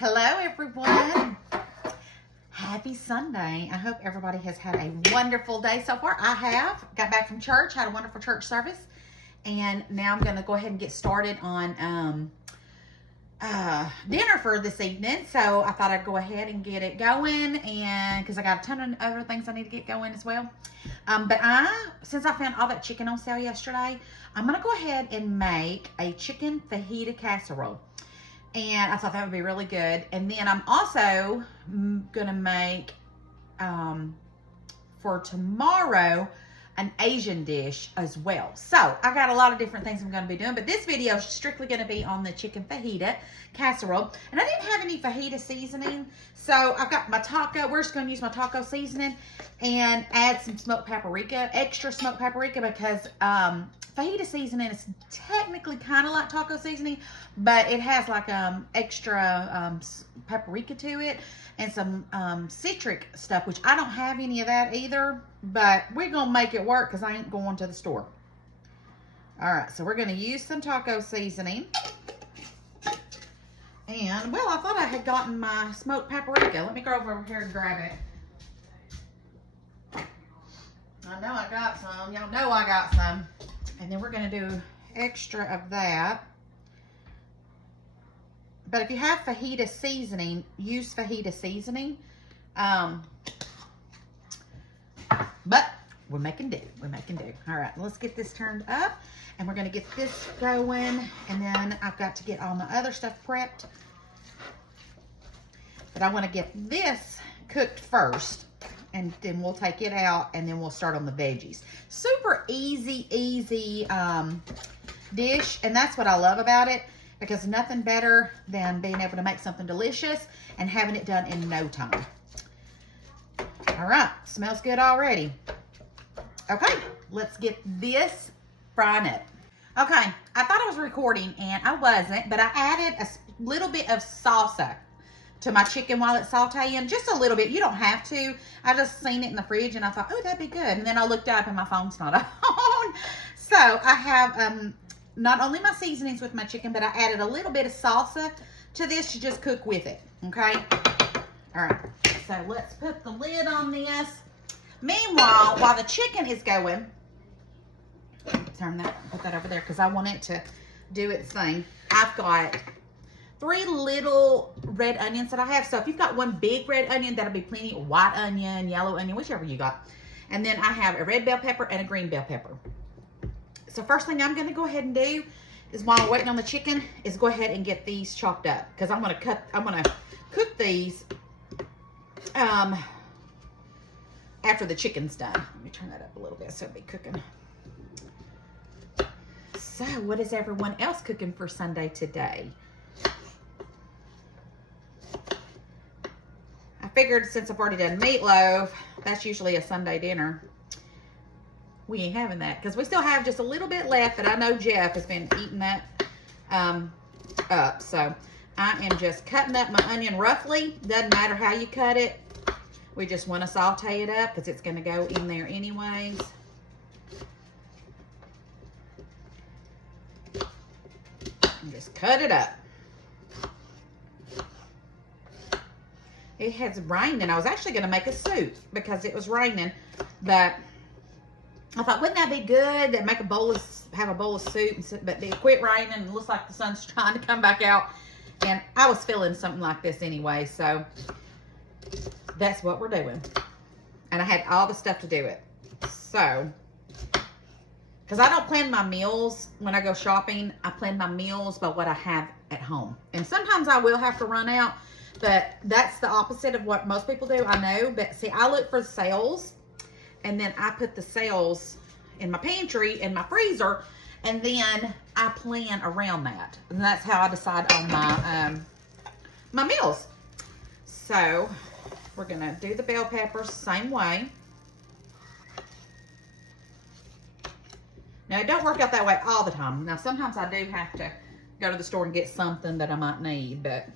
Hello everyone. Happy Sunday. I hope everybody has had a wonderful day so far. I have. Got back from church, had a wonderful church service, and now I'm going to go ahead and get started on dinner for this evening. So I thought I'd go ahead and get it going, and because I got a ton of other things I need to get going as well. But since I found all that chicken on sale yesterday, I'm going to go ahead and make a chicken fajita casserole. And I thought that would be really good. And then I'm also going to make, for tomorrow, an Asian dish as well. So I got a lot of different things I'm going to be doing. But this video is strictly going to be on the chicken fajita casserole. And I didn't have any fajita seasoning. So I've got my taco. We're just going to use my taco seasoning and add some smoked paprika, extra smoked paprika, because fajita seasoning is technically kind of like taco seasoning, but it has like extra paprika to it and some citric stuff, which I don't have any of that either, but we're gonna make it work because I ain't going to the store. All right, so we're gonna use some taco seasoning. And well, I thought I had gotten my smoked paprika. Let me go over here and grab it. I know I got some. Y'all know I got some. And then we're going to do extra of that. But if you have fajita seasoning, use fajita seasoning. But we're making do. We're making do. All right, let's get this turned up. And we're going to get this going. And then I've got to get all my other stuff prepped. But I want to get this cooked first. And then we'll take it out, and then we'll start on the veggies. Super easy dish, and that's what I love about it, because nothing better than being able to make something delicious and having it done in no time. All right, smells good already. Okay, let's get this frying up. Okay, I thought I was recording, and I wasn't, but I added a little bit of salsa to my chicken while it's sauteing, just a little bit. You don't have to. I just seen it in the fridge and I thought, oh, that'd be good. And then I looked up and my phone's not on. So I have not only my seasonings with my chicken, but I added a little bit of salsa to this to just cook with it. Okay. All right. So let's put the lid on this. Meanwhile, while the chicken is going, put that over there because I want it to do its thing. I've got 3 little red onions that I have. So if you've got one big red onion, that'll be plenty. White onion, yellow onion, whichever you got. And then I have a red bell pepper and a green bell pepper. So first thing I'm going to go ahead and do is, while I'm waiting on the chicken, is go ahead and get these chopped up, because I'm going to cook these after the chicken's done. Let me turn that up a little bit so it'll be cooking. So what is everyone else cooking for Sunday today? I figured since I've already done meatloaf, that's usually a Sunday dinner. We ain't having that because we still have just a little bit left that I know Jeff has been eating that up. So I am just cutting up my onion roughly. Doesn't matter how you cut it. We just want to saute it up because it's going to go in there anyways. And just cut it up. It has rained, and I was actually going to make a soup because it was raining, but I thought, wouldn't that be good? That have a bowl of soup, but it quit raining and it looks like the sun's trying to come back out, and I was feeling something like this anyway, so that's what we're doing. And I had all the stuff to do it. So, because I don't plan my meals when I go shopping, I plan my meals by what I have at home. And sometimes I will have to run out, but that's the opposite of what most people do, I know. But see, I look for sales, and then I put the sales in my pantry, in my freezer, and then I plan around that. And that's how I decide on my my meals. So we're gonna do the bell peppers same way. Now, it don't work out that way all the time. Now, sometimes I do have to go to the store and get something that I might need, but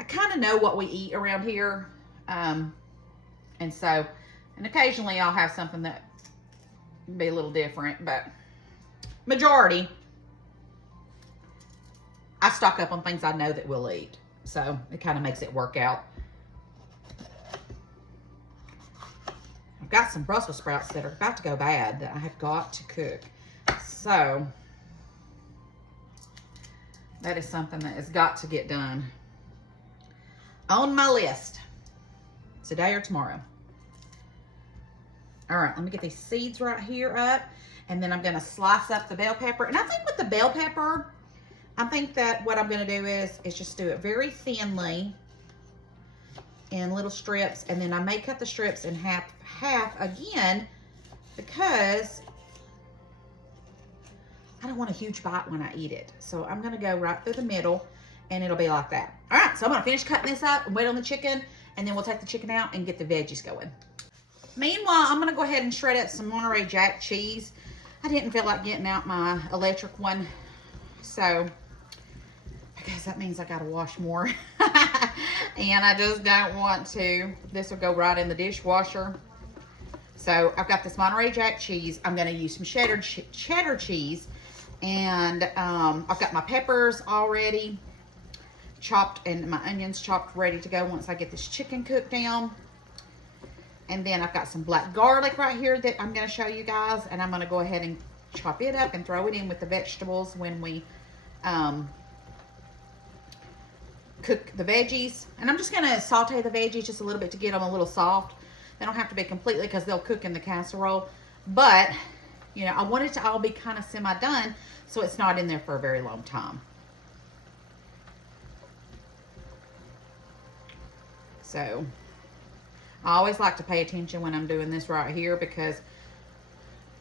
I kind of know what we eat around here. And occasionally I'll have something that be a little different, but majority I stock up on things I know that we'll eat. So it kind of makes it work out. I've got some Brussels sprouts that are about to go bad that I have got to cook. So that is something that has got to get done. On my list. Today or tomorrow. All right, let me get these seeds right here up. And then I'm going to slice up the bell pepper. And I think with the bell pepper, I think that what I'm going to do is just do it very thinly in little strips. And then I may cut the strips in half again because I don't want a huge bite when I eat it. So I'm going to go right through the middle and it'll be like that. All right, so I'm going to finish cutting this up and wait on the chicken. And then we'll take the chicken out and get the veggies going. Meanwhile, I'm going to go ahead and shred up some Monterey Jack cheese. I didn't feel like getting out my electric one. So, because that means I got to wash more. And I just don't want to. This will go right in the dishwasher. So, I've got this Monterey Jack cheese. I'm going to use some cheddar cheese. And I've got my peppers already chopped and my onions chopped ready to go once I get this chicken cooked down. And then I've got some black garlic right here that I'm going to show you guys. And I'm going to go ahead and chop it up and throw it in with the vegetables when we cook the veggies. And I'm just going to saute the veggies just a little bit to get them a little soft. They don't have to be completely because they'll cook in the casserole. But, you know, I want it to all be kind of semi-done so it's not in there for a very long time. So, I always like to pay attention when I'm doing this right here because,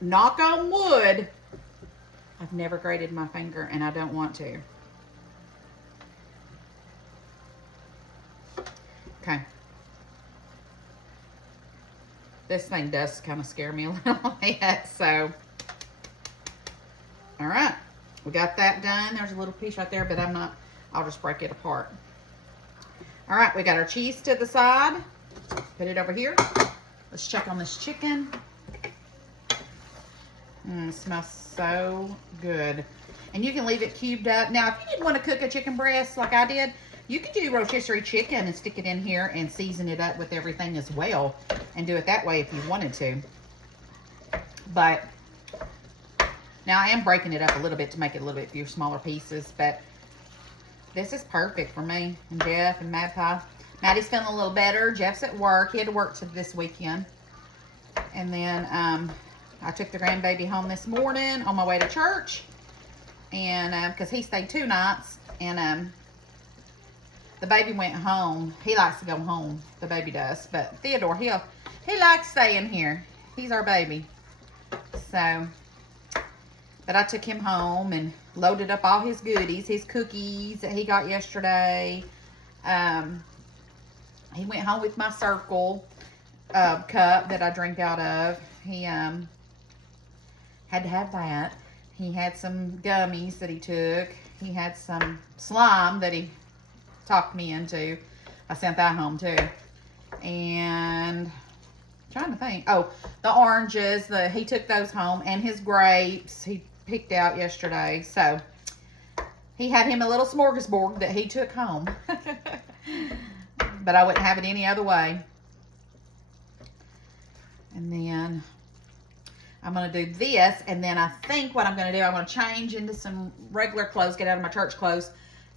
knock on wood, I've never grated my finger and I don't want to. Okay. This thing does kind of scare me a little bit, so. All right, we got that done. There's a little piece right there, but I'll just break it apart. All right, we got our cheese to the side. Put it over here. Let's check on this chicken. It smells so good. And you can leave it cubed up. Now, if you didn't want to cook a chicken breast like I did, you could do rotisserie chicken and stick it in here and season it up with everything as well. And do it that way if you wanted to. But now I am breaking it up a little bit to make it a little bit fewer smaller pieces. But this is perfect for me and Jeff and Mad Pie. Maddie's feeling a little better. Jeff's at work. He had to work this weekend. And then I took the grandbaby home this morning on my way to church. And because he stayed 2 nights. And the baby went home. He likes to go home. The baby does. But Theodore, he likes staying here. He's our baby. So, but I took him home and loaded up all his goodies. His cookies that he got yesterday. He went home with my Circle cup that I drink out of. He had to have that. He had some gummies that he took. He had some slime that he talked me into. I sent that home too. And I'm trying to think. Oh, the oranges. He took those home. And his grapes he picked out yesterday. So he had him a little smorgasbord that he took home. But I wouldn't have it any other way. And then I'm going to do this. And then I think what I'm going to do, I'm going to change into some regular clothes, get out of my church clothes.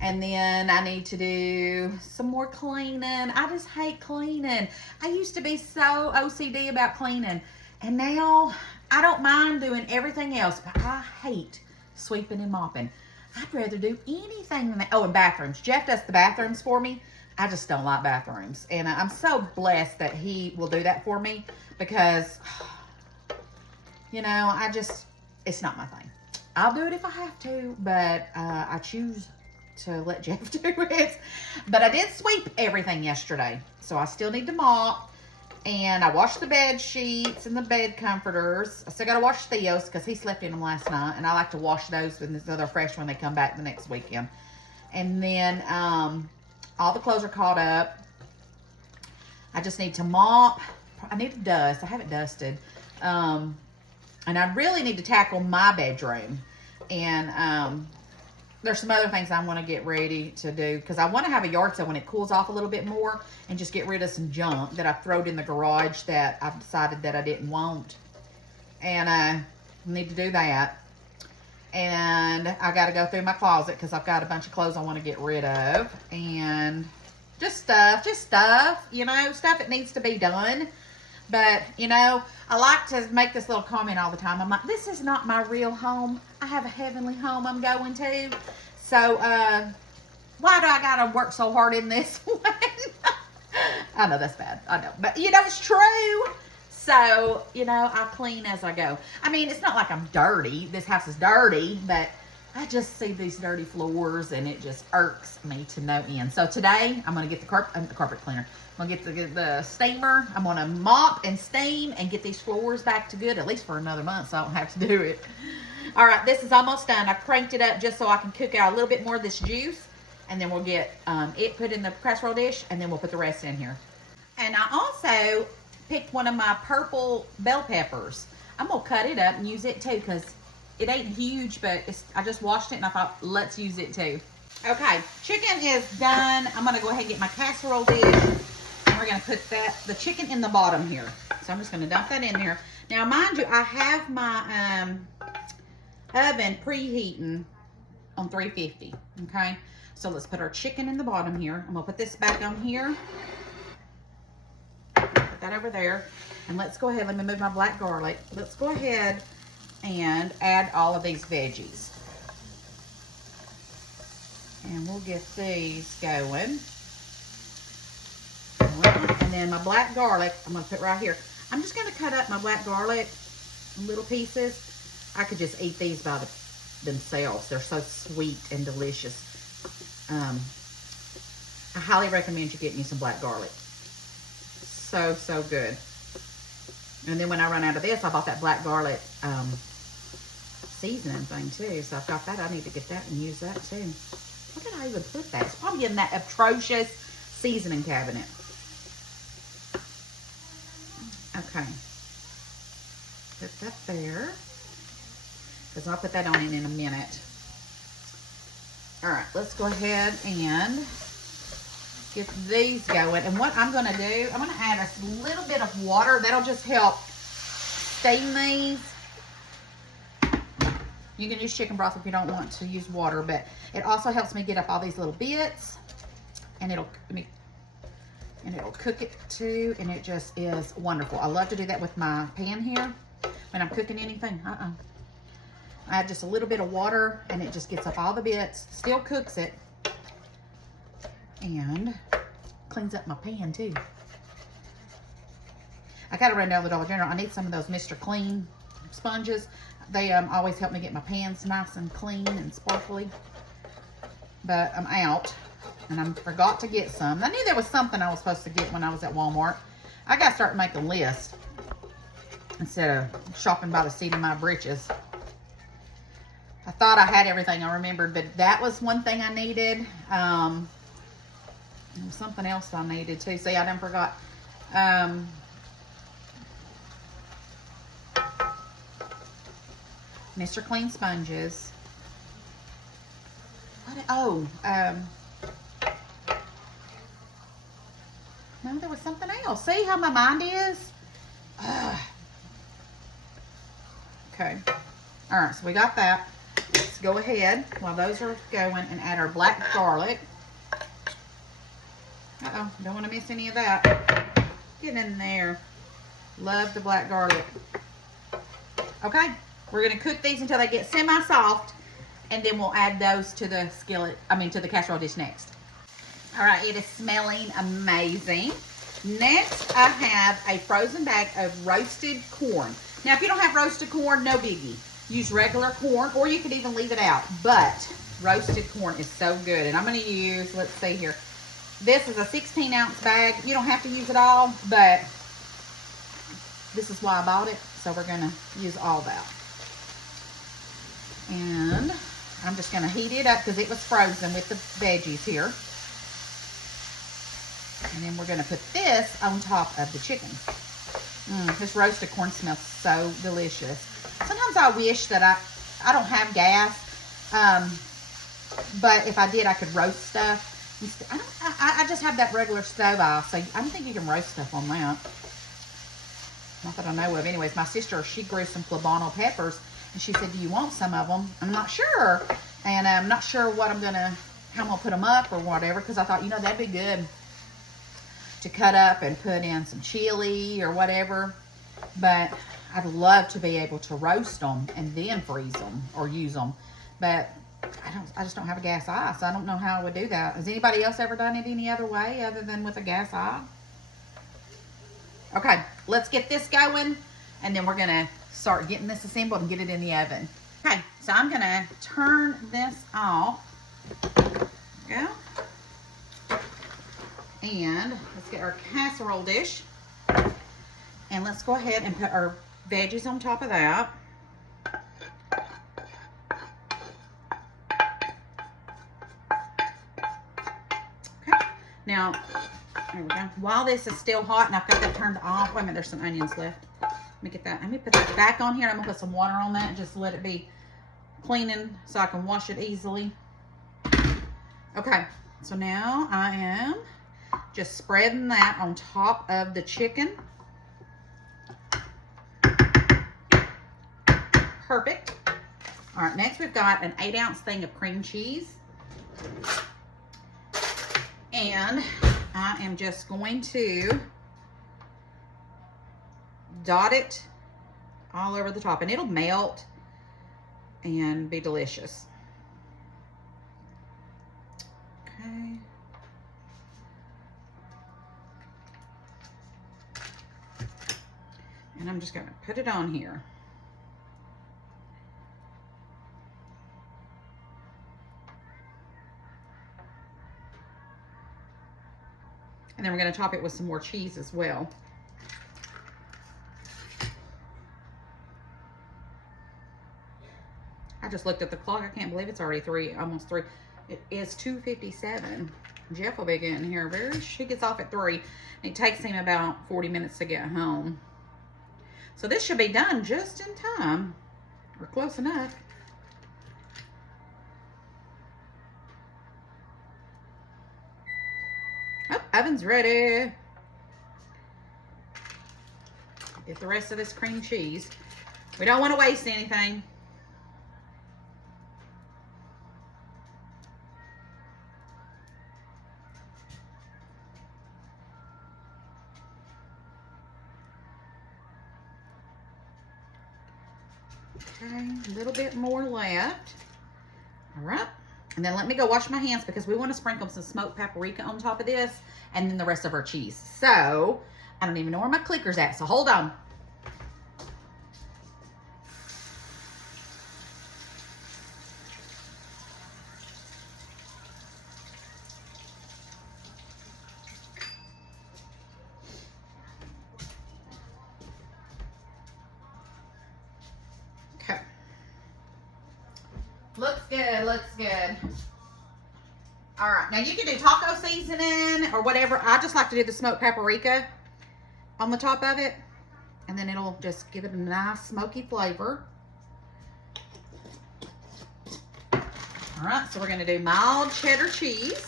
And then I need to do some more cleaning. I just hate cleaning. I used to be so OCD about cleaning. And now I don't mind doing everything else. But I hate sweeping and mopping. I'd rather do anything than that. Oh, and bathrooms. Jeff does the bathrooms for me. I just don't like bathrooms. And I'm so blessed that he will do that for me. Because, you know, it's not my thing. I'll do it if I have to. But I choose to let Jeff do it. But I did sweep everything yesterday. So I still need to mop. And I washed the bed sheets and the bed comforters. I still got to wash Theo's because he slept in them last night. And I like to wash those so they're fresh when they come back the next weekend. And then all the clothes are caught up. I just need to mop. I need to dust. I haven't dusted. And I really need to tackle my bedroom. And there's some other things I want to get ready to do because I want to have a yard sale when it cools off a little bit more and just get rid of some junk that I throwed in the garage that I've decided that I didn't want. And I need to do that. And I got to go through my closet because I've got a bunch of clothes I want to get rid of. And just stuff, you know, stuff that needs to be done. But, you know, I like to make this little comment all the time. I'm like, this is not my real home. I have a heavenly home I'm going to. So, why do I got to work so hard in this one? I know that's bad. I know. But, you know, it's true. So, you know, I clean as I go. I mean, it's not like I'm dirty. This house is dirty, but I just see these dirty floors and it just irks me to no end. So today, I'm going to get the carpet cleaner. I'm going to get the steamer. I'm going to mop and steam and get these floors back to good, at least for another month, so I don't have to do it. All right, this is almost done. I cranked it up just so I can cook out a little bit more of this juice, and then we'll get it put in the casserole dish, and then we'll put the rest in here. And I also picked one of my purple bell peppers. I'm going to cut it up and use it too because it ain't huge, but I just washed it and I thought, let's use it too. Okay, chicken is done. I'm going to go ahead and get my casserole dish. And we're going to put the chicken in the bottom here. So I'm just going to dump that in there. Now, mind you, I have my oven preheating on 350. Okay, so let's put our chicken in the bottom here. I'm going to put this back on here. Put that over there. And let's go ahead. Let me move my black garlic. Let's go ahead and add all of these veggies. And we'll get these going. And then my black garlic, I'm going to put right here. I'm just going to cut up my black garlic in little pieces. I could just eat these by themselves. They're so sweet and delicious. I highly recommend you getting you some black garlic. So, so good. And then when I run out of this, I bought that black garlic seasoning thing too. So I've got that. I need to get that and use that too. Where did I even put that? It's probably in that atrocious seasoning cabinet. Okay. Put that there. Because I'll put that on in a minute. Alright, let's go ahead and get these going. And what I'm going to do, I'm going to add a little bit of water. That'll just help steam these. You can use chicken broth if you don't want to use water, but it also helps me get up all these little bits, and it'll cook it too, and it just is wonderful. I love to do that with my pan here when I'm cooking anything. I add just a little bit of water, and it just gets up all the bits, still cooks it, and cleans up my pan too. I gotta run down to the Dollar General. I need some of those Mr. Clean sponges. They always help me get my pans nice and clean and sparkly. But I'm out, and I forgot to get some. I knew there was something I was supposed to get when I was at Walmart. I gotta start making a list instead of shopping by the seat of my britches. I thought I had everything I remembered, but that was one thing I needed. There was something else I needed too. See, I done forgot. Mr. Clean sponges. No, there was something else. See how my mind is? Okay. All right, so we got that. Let's go ahead while those are going and add our black garlic. Uh-oh, don't want to miss any of that. Get in there. Love the black garlic. Okay. We're going to cook these until they get semi-soft, and then we'll add those to the to the casserole dish next. All right, it is smelling amazing. Next, I have a frozen bag of roasted corn. Now, if you don't have roasted corn, no biggie. Use regular corn, or you could even leave it out. But roasted corn is so good. And I'm going to use, let's see here. This is a 16-ounce bag. You don't have to use it all, but this is why I bought it. So we're going to use all that. And I'm just going to heat it up because it was frozen with the veggies here. And then we're going to put this on top of the chicken. This roasted corn smells so delicious. Sometimes I wish that I don't have gas. But if I did, I could roast stuff. I just have that regular stove off, so I don't think you can roast stuff on that. Not that I know of. Anyways, my sister, she grew some poblano peppers, and she said, do you want some of them? I'm not sure. And I'm not sure what how I'm gonna put them up or whatever, because I thought, you know, that'd be good to cut up and put in some chili or whatever. But I'd love to be able to roast them and then freeze them or use them. But I just don't have a gas eye, so I don't know how I would do that. Has anybody else ever done it any other way other than with a gas eye? Okay, let's get this going, and then we're gonna start getting this assembled and get it in the oven. Okay, so I'm gonna turn this off. There we go. And let's get our casserole dish. And let's go ahead and put our veggies on top of that. Okay, now, there we go. While this is still hot and I've got that turned off, wait a minute, there's some onions left. Let me get that. Let me put that back on here. I'm gonna put some water on that and just let it be cleaning so I can wash it easily. Okay, so now I am just spreading that on top of the chicken. Perfect. All right, next we've got an 8-ounce thing of cream cheese. And I am just going to dot it all over the top, and it'll melt and be delicious. Okay. And I'm just going to put it on here. And then we're going to top it with some more cheese as well. I just looked at the clock. I can't believe it's already almost 3. It is 2:57. Jeff will be getting here he gets off at 3. And it takes him about 40 minutes to get home. So this should be done just in time. Or close enough. Oh, oven's ready. Get the rest of this cream cheese. We don't want to waste anything. Okay, a little bit more left. All right. And then let me go wash my hands because we want to sprinkle some smoked paprika on top of this and then the rest of our cheese. So, I don't even know where my clicker's at, so hold on. Okay. Looks good, looks good. All right, now you can do taco seasoning or whatever. I just like to do the smoked paprika on the top of it, and then it'll just give it a nice smoky flavor. All right, so we're gonna do mild cheddar cheese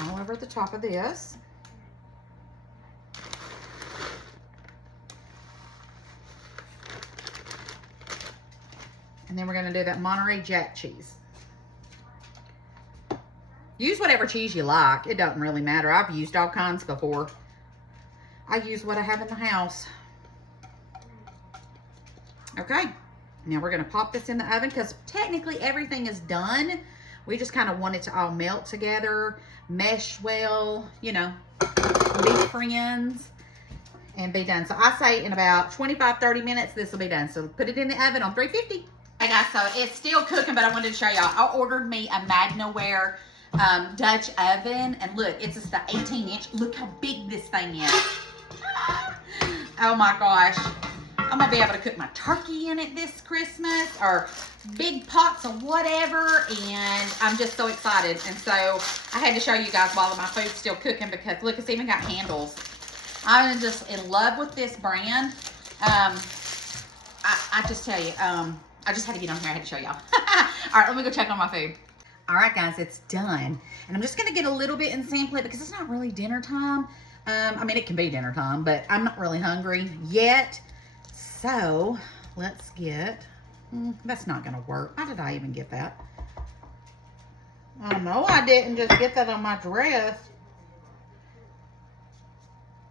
all over the top of this. And then we're gonna do that Monterey Jack cheese. Use whatever cheese you like. It doesn't really matter. I've used all kinds before. I use what I have in the house. Okay. Now we're going to pop this in the oven because technically everything is done. We just kind of want it to all melt together, mesh well, you know, be friends, and be done. So I say in about 25-30 minutes, this will be done. So put it in the oven on 350. Hey guys, so it's still cooking, but I wanted to show y'all. I ordered me a Magnaware Dutch oven, and look, it's just the 18-inch. Look how big this thing is. Oh my gosh. I'm gonna be able to cook my turkey in it this Christmas, or big pots of whatever, and I'm just so excited. And so I had to show you guys while my food's still cooking, because look, it's even got handles. I'm just in love with this brand. I just tell you, I just had to get on here. I had to show y'all. All right, let me go check on my food. All right, guys, it's done. And I'm just going to get a little bit and sample it because it's not really dinner time. I mean, it can be dinner time, but I'm not really hungry yet. So let's get, that's not going to work. How did I even get that? Oh, no, I didn't just get that on my dress.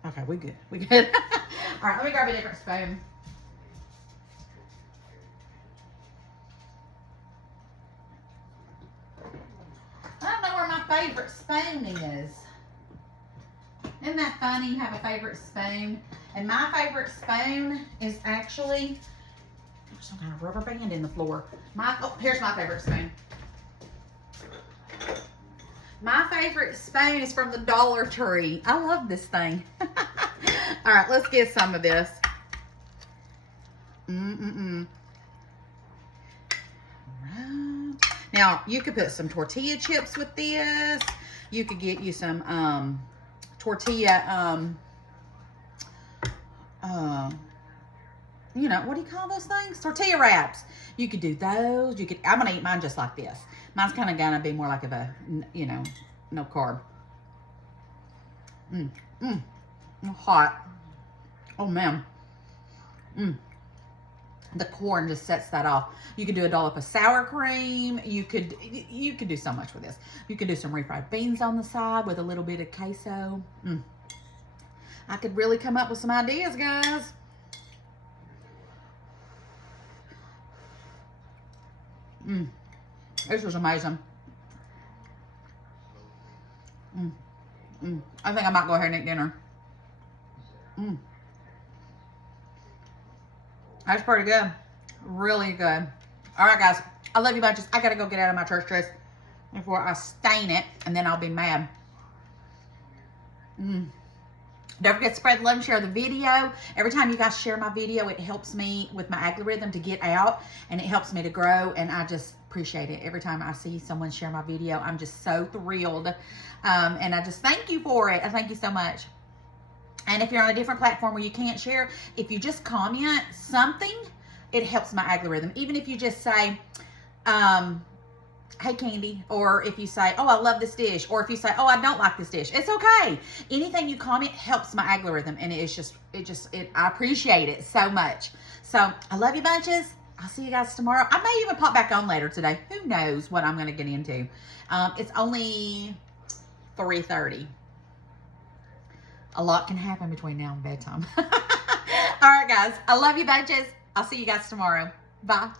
Okay, we good. We good. All right, let me grab a different spoon. I don't know where my favorite spoon is. Isn't that funny? You have a favorite spoon. And my favorite spoon is actually, there's some kind of rubber band in the floor. Here's my favorite spoon. My favorite spoon is from the Dollar Tree. I love this thing. All right, let's get some of this. Right. Now, you could put some tortilla chips with this. You could get you some tortilla, you know, what do you call those things? Tortilla wraps. You could do those. You could, I'm going to eat mine just like this. Mine's kind of going to be more like of a, you know, no carb. Hot. Oh, man. The corn just sets that off. You could do a dollop of sour cream. You could do so much with this. You could do some refried beans on the side with a little bit of queso. I could really come up with some ideas, guys. This was amazing. I think I might go ahead and eat dinner. That's pretty good. Really good. All right, guys. I love you bunches. I got to go get out of my church dress before I stain it, and then I'll be mad. Don't forget to spread the love and share the video. Every time you guys share my video, it helps me with my algorithm to get out, and it helps me to grow, and I just appreciate it. Every time I see someone share my video, I'm just so thrilled, and I just thank you for it. I thank you so much. And if you're on a different platform where you can't share, if you just comment something, it helps my algorithm. Even if you just say, hey, Candy, or if you say, oh, I love this dish, or if you say, oh, I don't like this dish, it's okay. Anything you comment helps my algorithm, and I appreciate it so much. So I love you bunches. I'll see you guys tomorrow. I may even pop back on later today. Who knows what I'm going to get into. It's only 3:30. A lot can happen between now and bedtime. All right, guys. I love you bunches. I'll see you guys tomorrow. Bye.